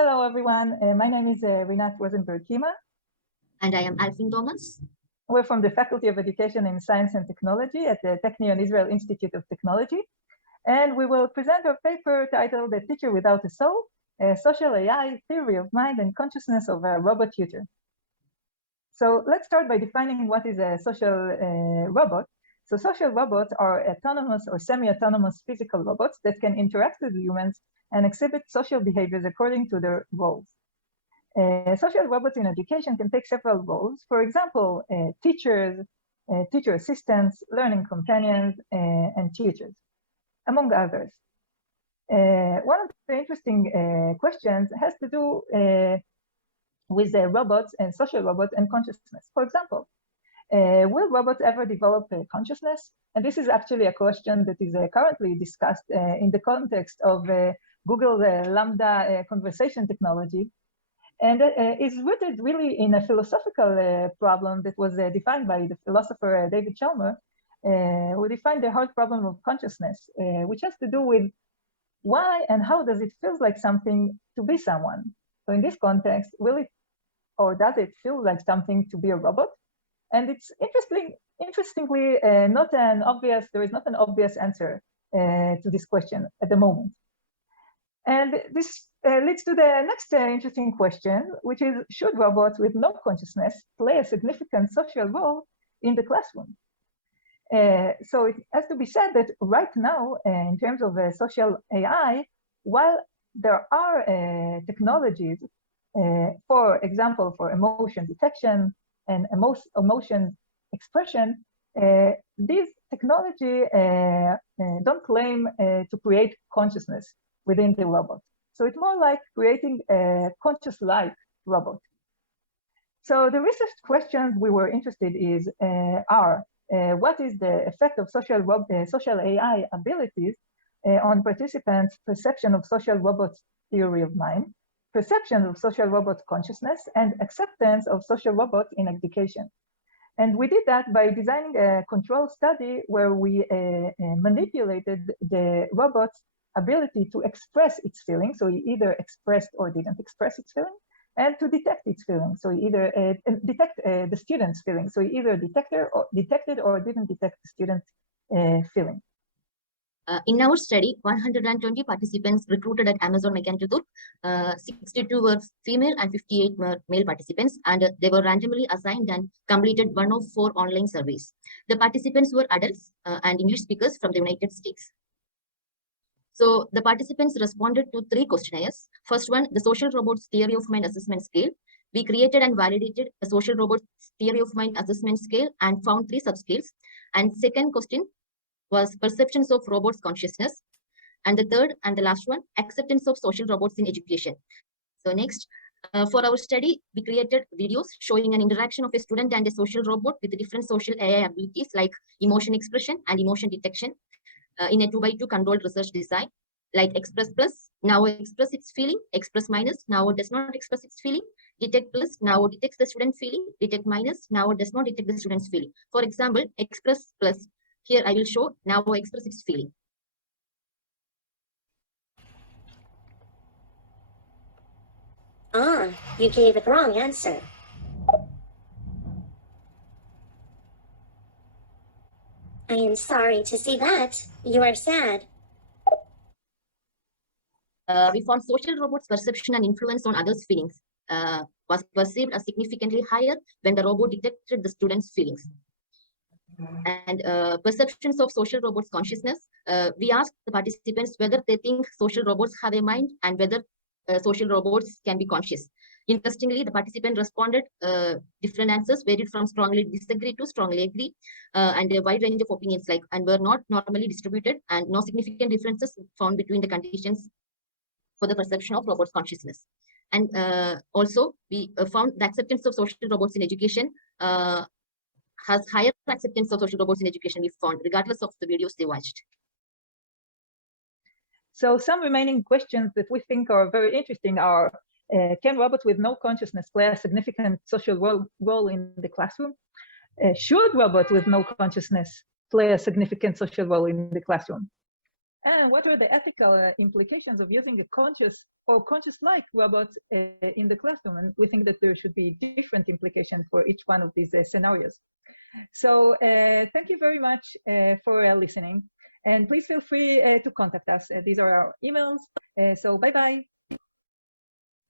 Hello, everyone. My name is Rinat Rosenberg-Kima. And I am Alfin Thomas. We're from the Faculty of Education in Science and Technology at the Technion Israel Institute of Technology. And we will present our paper titled The Teacher Without a Soul, a Social AI Theory of Mind and Consciousness of a Robot Tutor. So let's start by defining what is a social robot. So social robots are autonomous or semi-autonomous physical robots that can interact with humans and exhibit social behaviors according to their roles. Social robots in education can take several roles. For example, teachers, teacher assistants, learning companions, and tutors, among others. One of the interesting questions has to do with robots and social robots and consciousness. For example, will robots ever develop a consciousness? And this is actually a question that is currently discussed in the context of Google Lambda conversation technology, and is rooted really in a philosophical problem that was defined by the philosopher David Chalmers, who defined the hard problem of consciousness, which has to do with why and how does it feel like something to be someone? So in this context, will it or does it feel like something to be a robot? And it's interestingly there is not an obvious answer to this question at the moment. And this leads to the next interesting question, which is, should robots with no consciousness play a significant social role in the classroom? So it has to be said that right now, in terms of social AI, while there are technologies, for example, for emotion detection and emotion expression, these technology don't claim to create consciousness within the robot. So it's more like creating a conscious-like robot. So the research questions we were interested in are, what is the effect of social AI abilities on participants' perception of social robots theory of mind, perception of social robot consciousness, and acceptance of social robots in education. And we did that by designing a control study where we manipulated the robot's ability to express its feelings, so he either expressed or didn't express its feeling, and to detect its feelings, so he either detect the student's feelings, so he either detected or didn't detect the student's feeling. In our study, 120 participants recruited at Amazon Tutor. 62 were female and 58 were male participants, and they were randomly assigned and completed one of 4 online surveys. The participants were adults and English speakers from the United States. So the participants responded to 3 questionnaires. First one, the social robots theory of mind assessment scale. We created and validated the social robots theory of mind assessment scale and found 3 subscales. And second question was perceptions of robots consciousness. And the third and the last one, acceptance of social robots in education. So next, for our study, we created videos showing an interaction of a student and a social robot with different social AI abilities like emotion expression and emotion detection. In a 2x2 controlled research design, like express plus, now express its feeling, express minus, now it does not express its feeling, detect plus, now it detects the student feeling, detect minus, now it does not detect the student's feeling. For example, express plus, here I will show, now express its feeling. Ah, you gave the wrong answer. I am sorry to see that. You are sad. We found social robots' perception and influence on others' feelings was perceived as significantly higher when the robot detected the student's feelings. And perceptions of social robots' consciousness, we asked the participants whether they think social robots have a mind and whether social robots can be conscious. Interestingly, the participant responded different answers, varied from strongly disagree to strongly agree, and a wide range of opinions like, and were not normally distributed, and no significant differences found between the conditions for the perception of robots' consciousness. And also, we found the acceptance of social robots in education has higher acceptance of social robots in education, we found, regardless of the videos they watched. So some remaining questions that we think are very interesting are, can robots with no consciousness play a significant social role in the classroom? Should robots with no consciousness play a significant social role in the classroom? And what are the ethical implications of using a conscious or conscious-like robot in the classroom? And we think that there should be different implications for each one of these scenarios. So thank you very much for listening. And please feel free to contact us. These are our emails. So bye-bye.